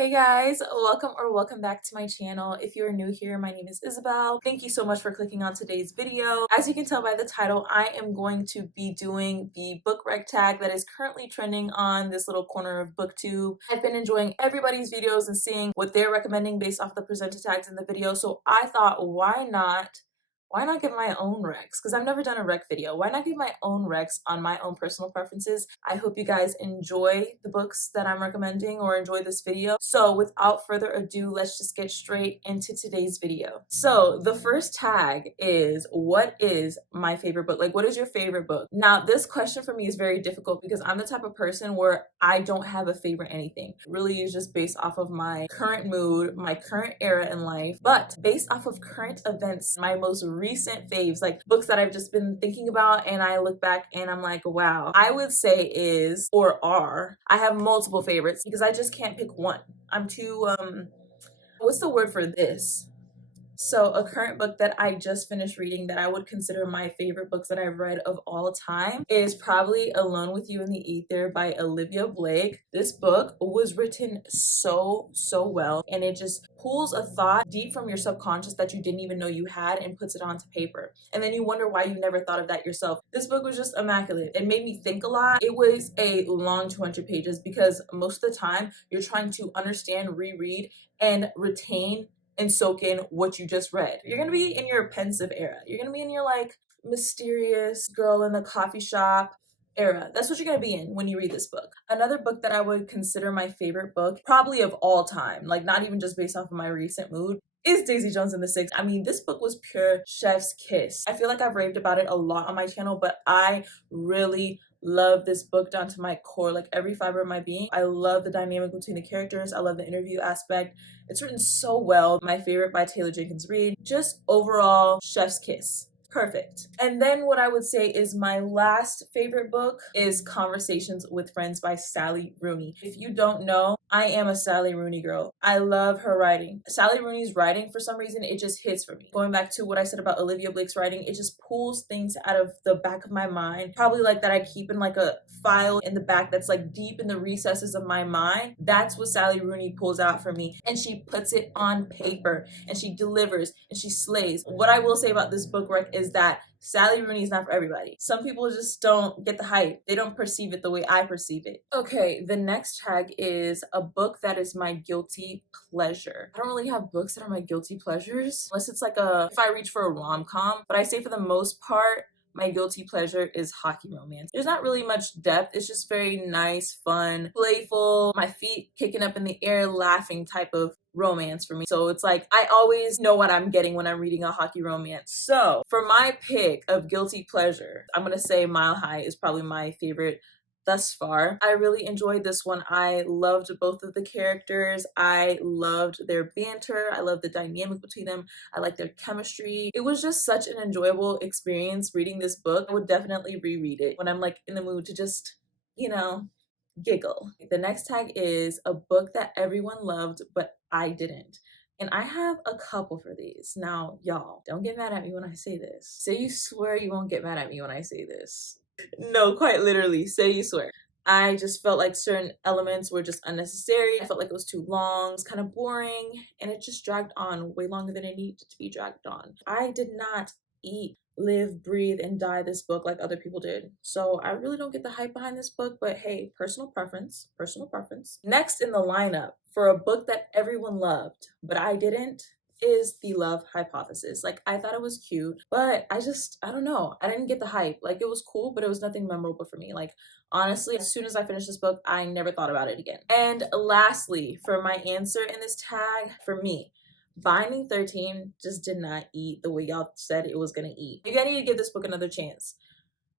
Hey guys, welcome back to my channel. If you're new here, my name is Isabel. Thank you so much for clicking on today's video. As you can tell by the title, I am going to be doing the book rec tag that is currently trending on this little corner of booktube. I've been enjoying everybody's videos and seeing what they're recommending based off the presented tags in the video, so I thought why not give my own recs? Because I've never done a rec video. Why not give my own recs on my own personal preferences? I hope you guys enjoy the books that I'm recommending or enjoy this video. So without further ado, let's just get straight into today's video. So the first tag is, what is my favorite book? Like, what is your favorite book? Now, this question for me is very difficult because I'm the type of person where I don't have a favorite anything. It really is just based off of my current mood, my current era in life, but based off of current events, my most recent faves, like books that I've just been thinking about and I look back and I'm like, wow, I would say is or are. I have multiple favorites because I just can't pick one. I'm too, what's the word for this? So a current book that I just finished reading that I would consider my favorite books that I've read of all time is probably Alone with You in the Ether by Olivia Blake. This book was written so well, and it just pulls a thought deep from your subconscious that you didn't even know you had and puts it onto paper. And then you wonder why you never thought of that yourself. This book was just immaculate. It made me think a lot. It was a long 200 pages because most of the time you're trying to understand, reread, and retain and soak in what you just read. You're gonna be in your pensive era. You're gonna be in your like mysterious girl in the coffee shop era. That's what you're gonna be in when you read this book. Another book that I would consider my favorite book, probably of all time, like not even just based off of my recent mood, is Daisy Jones and the Six. I mean, this book was pure chef's kiss. I feel like I've raved about it a lot on my channel, but I really love this book down to my core, like every fiber of my being. I love the dynamic between the characters. I love the interview aspect. It's written so well. My favorite by Taylor Jenkins Reid. Just overall chef's kiss. Perfect. And then what I would say is my last favorite book is Conversations with Friends by Sally Rooney. If you don't know, I am a Sally Rooney girl. I love her writing. Sally Rooney's writing, for some reason, it just hits for me. Going back to what I said about Olivia Blake's writing, it just pulls things out of the back of my mind. Probably like that I keep in like a file in the back that's like deep in the recesses of my mind. That's what Sally Rooney pulls out for me. And she puts it on paper and she delivers and she slays. What I will say about this book rec is that Sally Rooney is not for everybody. Some people just don't get the hype. They don't perceive it the way I perceive it. Okay, the next tag is a book that is my guilty pleasure. I don't really have books that are my guilty pleasures, unless it's like if I reach for a rom-com, but I say for the most part, my guilty pleasure is hockey romance. There's not really much depth. It's just very nice, fun, playful, my feet kicking up in the air, laughing type of romance for me. So it's like I always know what I'm getting when I'm reading a hockey romance. So for my pick of guilty pleasure, I'm gonna say Mile High is probably my favorite thus far. I really enjoyed this one. I loved both of the characters. I loved their banter. I loved the dynamic between them. I liked their chemistry. It was just such an enjoyable experience reading this book. I would definitely reread it when I'm like in the mood to just, giggle. The next tag is a book that everyone loved, but I didn't. And I have a couple for these. Now, y'all, don't get mad at me when I say this. Say you swear you won't get mad at me when I say this. No, quite literally, say you swear. I just felt like certain elements were just unnecessary. I felt like it was too long, it's kind of boring, and it just dragged on way longer than it needed to be dragged on. I did not eat, live, breathe, and die this book like other people did. So I really don't get the hype behind this book, but hey, personal preference, personal preference. Next in the lineup for a book that everyone loved, but I didn't, is The Love Hypothesis. Like, I thought it was cute, but I don't know. I didn't get the hype. Like, it was cool, but it was nothing memorable for me. Like, honestly, as soon as I finished this book, I never thought about it again. And lastly, for my answer in this tag, for me, Binding 13 just did not eat the way y'all said it was gonna eat. Maybe I need to give this book another chance.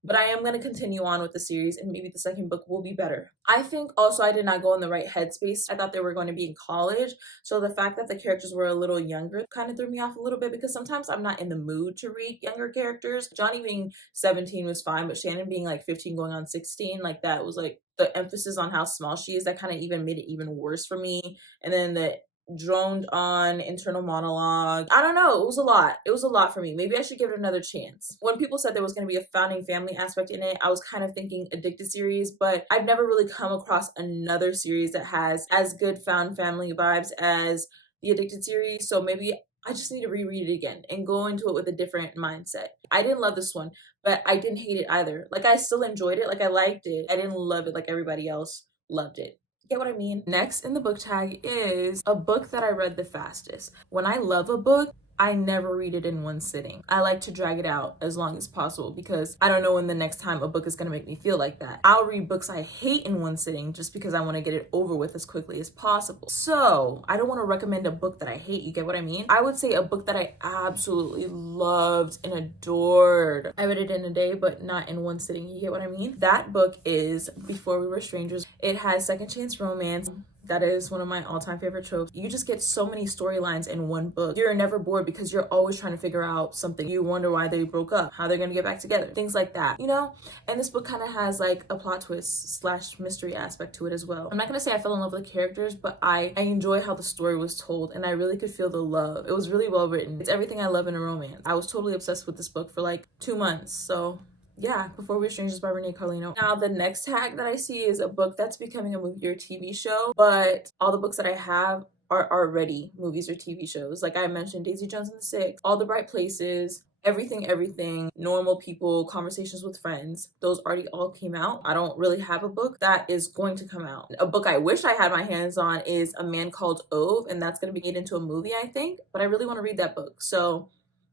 But I am going to continue on with the series and maybe the second book will be better. I think also I did not go in the right headspace. I thought they were going to be in college. So the fact that the characters were a little younger kind of threw me off a little bit because sometimes I'm not in the mood to read younger characters. Johnny being 17 was fine, but Shannon being like 15 going on 16, like that was like the emphasis on how small she is, that kind of even made it even worse for me. And then the droned on internal monologue. I don't know, it was a lot. It was a lot for me. Maybe I should give it another chance. When people said there was going to be a founding family aspect in it, I was kind of thinking Addicted series, but I've never really come across another series that has as good found family vibes as the Addicted series. So maybe I just need to reread it again and go into it with a different mindset. I didn't love this one, but I didn't hate it either. Like, I still enjoyed it. Like, I liked it. I didn't love it like everybody else loved it. Get what I mean? Next in the book tag is a book that I read the fastest. When I love a book, I never read it in one sitting. I like to drag it out as long as possible because I don't know when the next time a book is going to make me feel like that. I'll read books I hate in one sitting just because I want to get it over with as quickly as possible. So I don't want to recommend a book that I hate. You get what I mean? I would say a book that I absolutely loved and adored. I read it in a day, but not in one sitting. You get what I mean? That book is Before We Were Strangers. It has second chance romance. That is one of my all-time favorite tropes. You just get so many storylines in one book. You're never bored because you're always trying to figure out something. You wonder why they broke up, how they're gonna get back together, things like that, you know? And this book kind of has like a plot twist slash mystery aspect to it as well. I'm not gonna say I fell in love with the characters, but I enjoy how the story was told and I really could feel the love. It was really well written. It's everything I love in a romance. I was totally obsessed with this book for like 2 months, so yeah, Before We Were Strangers by Renee Carlino. Now, the next tag that I see is a book that's becoming a movie or TV show, but all the books that I have are already movies or TV shows. Like I mentioned, Daisy Jones and the Six, All the Bright Places, Everything, Normal People, Conversations with Friends. Those already all came out. I don't really have a book that is going to come out. A book I wish I had my hands on is A Man Called Ove, and that's going to be made into a movie, I think. But I really want to read that book. So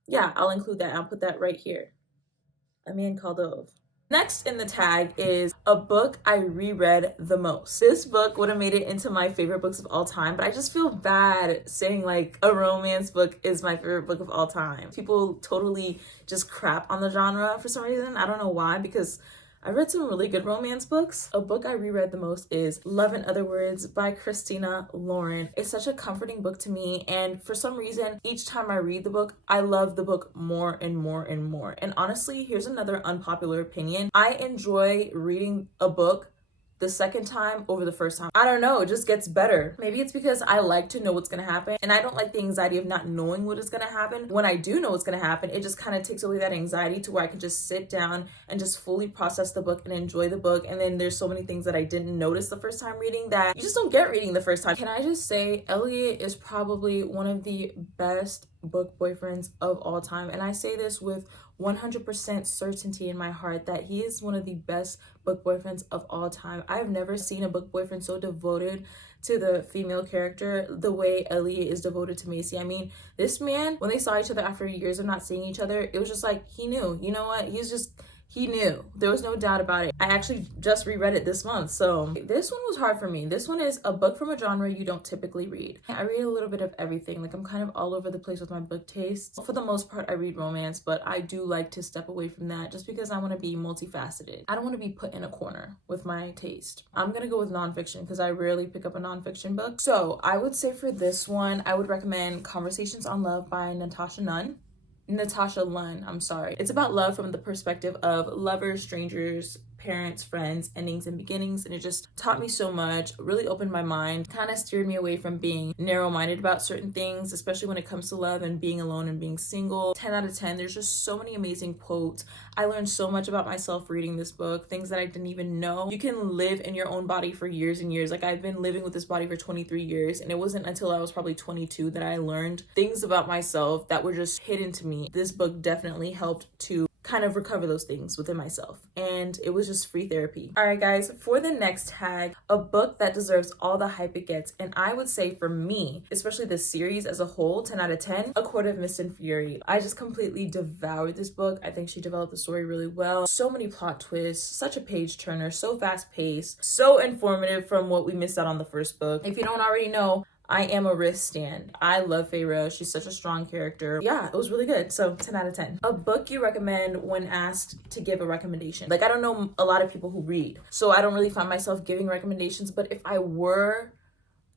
yeah, I'll include that. I'll put that right here. A Man Called Ove. Next in the tag is a book I reread the most. This book would have made it into my favorite books of all time, but I just feel bad saying like a romance book is my favorite book of all time. People totally just crap on the genre for some reason. I don't know why, because I read some really good romance books. A book I reread the most is Love in Other Words by Christina Lauren. It's such a comforting book to me, and for some reason, each time I read the book, I love the book more and more and more. And honestly, here's another unpopular opinion. I enjoy reading a book the second time over the first time. I don't know, it just gets better. Maybe it's because I like to know what's gonna happen and I don't like the anxiety of not knowing what is gonna happen. When I do know what's gonna happen, it just kind of takes away that anxiety to where I can just sit down and just fully process the book and enjoy the book. And then there's so many things that I didn't notice the first time reading that you just don't get reading the first time. Can I just say, Elliot is probably one of the best book boyfriends of all time, and I say this with 100% certainty in my heart that he is one of the best book boyfriends of all time. I've never seen a book boyfriend so devoted to the female character the way Elliot is devoted to Macy. I mean, this man, when they saw each other after years of not seeing each other, it was just like he knew. You know what? He knew. There was no doubt about it. I actually just reread it this month, so this one was hard for me. This one is a book from a genre you don't typically read. I read a little bit of everything. Like, I'm kind of all over the place with my book tastes. For the most part, I read romance, but I do like to step away from that just because I want to be multifaceted. I don't want to be put in a corner with my taste. I'm gonna go with nonfiction because I rarely pick up a nonfiction book. So I would say for this one, I would recommend Conversations on Love by Natasha Lunn, I'm sorry. It's about love from the perspective of lovers, strangers, parents, friends, endings and beginnings, and it just taught me so much, really opened my mind, kind of steered me away from being narrow-minded about certain things, especially when it comes to love and being alone and being single. 10 out of 10. There's just so many amazing quotes. I learned so much about myself reading this book, things that I didn't even know. You can live in your own body for years and years. Like, I've been living with this body for 23 years, and it wasn't until I was probably 22 that I learned things about myself that were just hidden to me. This book definitely helped to kind of recover those things within myself, and it was just free therapy. All right, guys, for the next tag, a book that deserves all the hype it gets, and I would say for me, especially the series as a whole, 10 out of 10, A Court of Mist and Fury. I just completely devoured this book. I think she developed the story really well. So many plot twists, such a page turner, so fast paced, so informative from what we missed out on the first book. If you don't already know, I am a Riz stan. I love Feyre. She's such a strong character. Yeah, it was really good. So 10 out of 10. A book you recommend when asked to give a recommendation. Like, I don't know a lot of people who read, so I don't really find myself giving recommendations, but if I were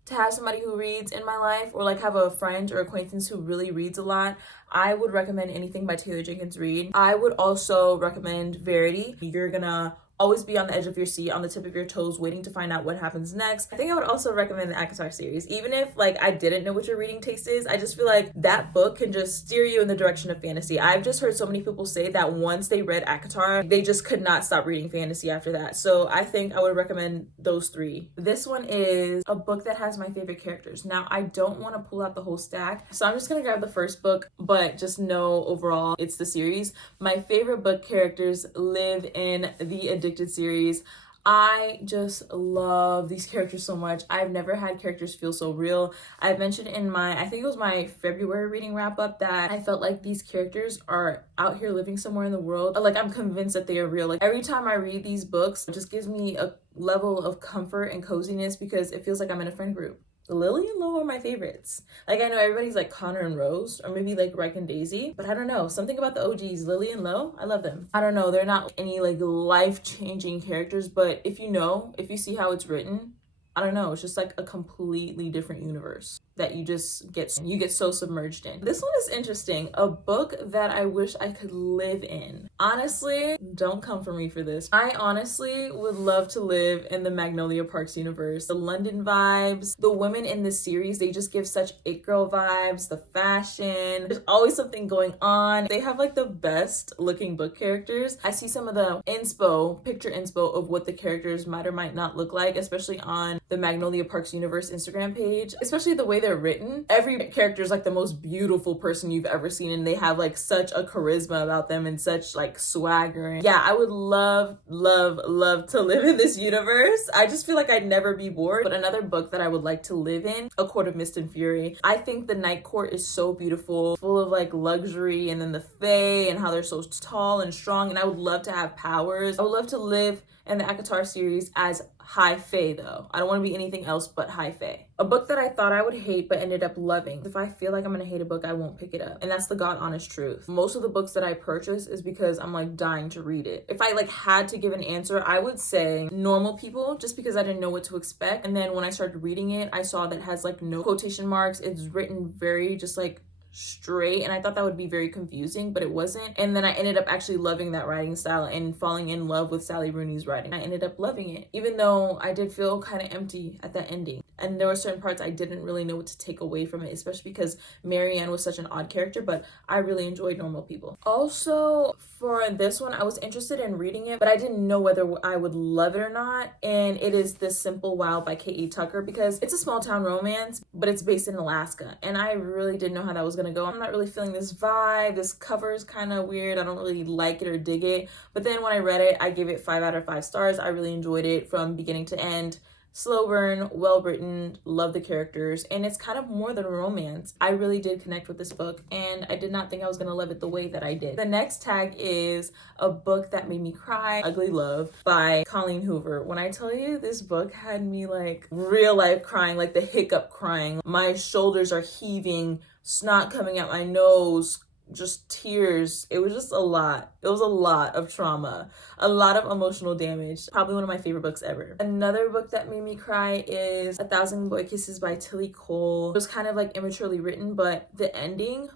to have somebody who reads in my life, or like have a friend or acquaintance who really reads a lot, I would recommend anything by Taylor Jenkins Reid. I would also recommend Verity. You're gonna always be on the edge of your seat, on the tip of your toes, waiting to find out what happens next. I think I would also recommend the ACOTAR series. Even if like I didn't know what your reading taste is, I just feel like that book can just steer you in the direction of fantasy. I've just heard so many people say that once they read ACOTAR, they just could not stop reading fantasy after that. So I think I would recommend those three. This one is a book that has my favorite characters. Now, I don't want to pull out the whole stack, so I'm just gonna grab the first book, but just know overall it's the series. My favorite book characters live in the Addicted series. I just love these characters so much. I've never had characters feel so real. I've mentioned in my, I think it was my February reading wrap up, that I felt like these characters are out here living somewhere in the world. Like, I'm convinced that they are real. Like, every time I read these books, it just gives me a level of comfort and coziness because it feels like I'm in a friend group. Lily and Lo are my favorites. Like, I know everybody's like Connor and Rose, or maybe like Reich and Daisy, but I don't know. Something about the OGs, Lily and Lo, I love them. I don't know, they're not any like life-changing characters, but if you see how it's written, I don't know, it's just like a completely different universe that you get so submerged in. This one is interesting. A book that I wish I could live in. Honestly, don't come for me for this. I honestly would love to live in the Magnolia Parks universe. The London vibes, the women in this series, they just give such it girl vibes, the fashion, there's always something going on. They have like the best looking book characters. I see some of the picture inspo of what the characters might or might not look like, especially on the Magnolia Parks universe Instagram page, especially the way they're written. Every character is like the most beautiful person you've ever seen, and they have like such a charisma about them and such like swagger. Yeah, I would love to live in this universe. I just feel like I'd never be bored. But another book that I would like to live in, A Court of Mist and Fury. I think the Night Court is so beautiful, full of like luxury, and then the Fae and how they're so tall and strong, and I would love to have powers. I would love to live in the ACOTAR series as High Fae though. I don't want to be anything else but High Fae. A book that I thought I would hate but ended up loving. If I feel like I'm gonna hate a book, I won't pick it up. And that's the God honest truth. Most of the books that I purchase is because I'm like dying to read it. If I like had to give an answer, I would say Normal People, just because I didn't know what to expect. And then when I started reading it, I saw that it has like no quotation marks. It's written very just like straight, and I thought that would be very confusing, but it wasn't. And then I ended up actually loving that writing style and falling in love with Sally Rooney's writing. I ended up loving it, even though I did feel kind of empty at that ending, and there were certain parts I didn't really know what to take away from it, especially because Marianne was such an odd character. But I really enjoyed Normal People. Also, for this one, I was interested in reading it, but I didn't know whether I would love it or not, and it is This Simple Wow by K.E. Tucker, because it's a small town romance, but it's based in Alaska, and I really didn't know how that was gonna go. I'm not really feeling this vibe. This cover is kind of weird. I don't really like it or dig it. But then when I read it, I gave it 5 out of 5 stars. I really enjoyed it from beginning to end. Slow burn, well written, love the characters, and it's kind of more than a romance. I really did connect with this book, and I did not think I was gonna love it the way that I did. The next tag is a book that made me cry, Ugly Love by Colleen Hoover. When I tell you, this book had me like real life crying, like the hiccup crying. My shoulders are heaving, snot coming out my nose, just tears. It was just a lot. It was a lot of trauma, a lot of emotional damage. Probably one of my favorite books ever. Another book that made me cry is A Thousand Boy Kisses by Tilly Cole. It was kind of like immaturely written, but the ending,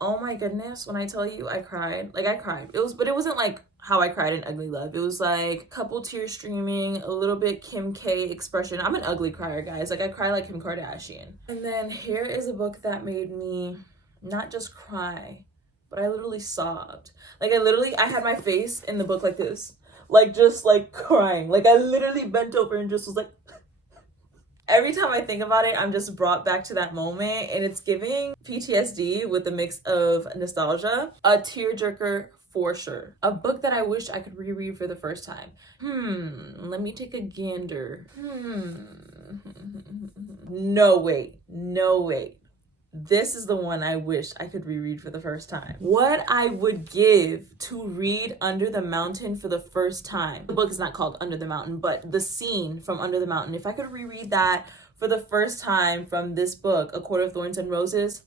oh my goodness, when I tell you I cried. Like, I cried. But it wasn't like how I cried in Ugly Love. It was like a couple tears streaming, a little bit Kim K expression. I'm an ugly crier, guys. Like, I cry like Kim Kardashian. And then here is a book that made me not just cry, but I literally sobbed. Like, I had my face in the book like this, like just like crying. Like, I literally bent over and just was like, every time I think about it, I'm just brought back to that moment, and it's giving PTSD with a mix of nostalgia. A tearjerker for sure. A book that I wish I could reread for the first time. Let me take a gander. No, wait. This is the one I wish I could reread for the first time. What I would give to read Under the Mountain for the first time. The book is not called Under the Mountain, but the scene from Under the Mountain. If I could reread that for the first time from this book, A Court of Thorns and Roses,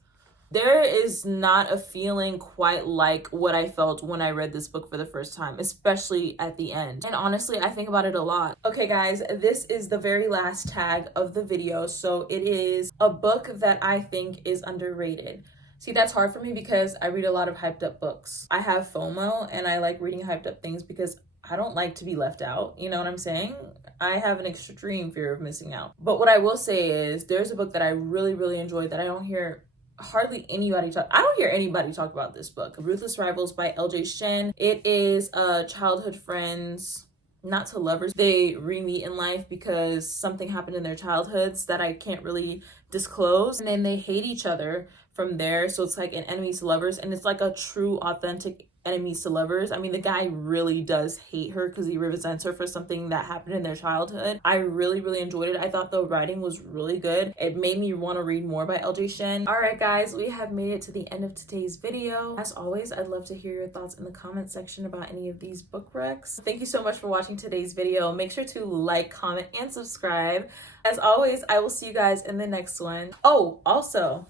there is not a feeling quite like what I felt when I read this book for the first time, especially at the end. And honestly, I think about it a lot. Okay, guys, this is the very last tag of the video. So it is a book that I think is underrated. See, that's hard for me because I read a lot of hyped up books. I have FOMO, and I like reading hyped up things because I don't like to be left out. You know what I'm saying? I have an extreme fear of missing out. But what I will say is there's a book that I really, really enjoyed that I don't hear hardly anybody talk. I don't hear anybody talk about this book. Ruthless Rivals by LJ Shen. It is childhood friends, not to lovers. They re-meet in life because something happened in their childhoods that I can't really disclose. And then they hate each other from there. So it's like an enemies to lovers, and it's like a true authentic enemies to lovers. I mean, the guy really does hate her because he resents her for something that happened in their childhood. I really, really enjoyed it. I thought the writing was really good. It made me want to read more by LJ Shen. All right, guys, we have made it to the end of today's video. As always, I'd love to hear your thoughts in the comment section about any of these book recs. Thank you so much for watching today's video. Make sure to like, comment, and subscribe. As always, I will see you guys in the next one. Oh, also,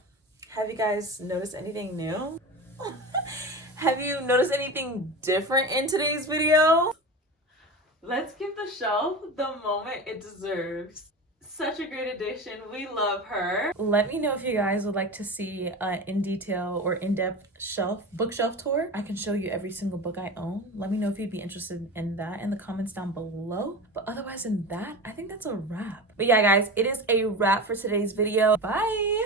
have you guys noticed anything new? Have you noticed anything different in today's video? Let's give the shelf the moment it deserves. Such a great addition. We love her. Let me know if you guys would like to see an in detail or in-depth bookshelf tour. I can show you every single book I own. Let me know if you'd be interested in that in the comments down below. But otherwise than that, I think that's a wrap. But yeah, guys, it is a wrap for today's video. Bye.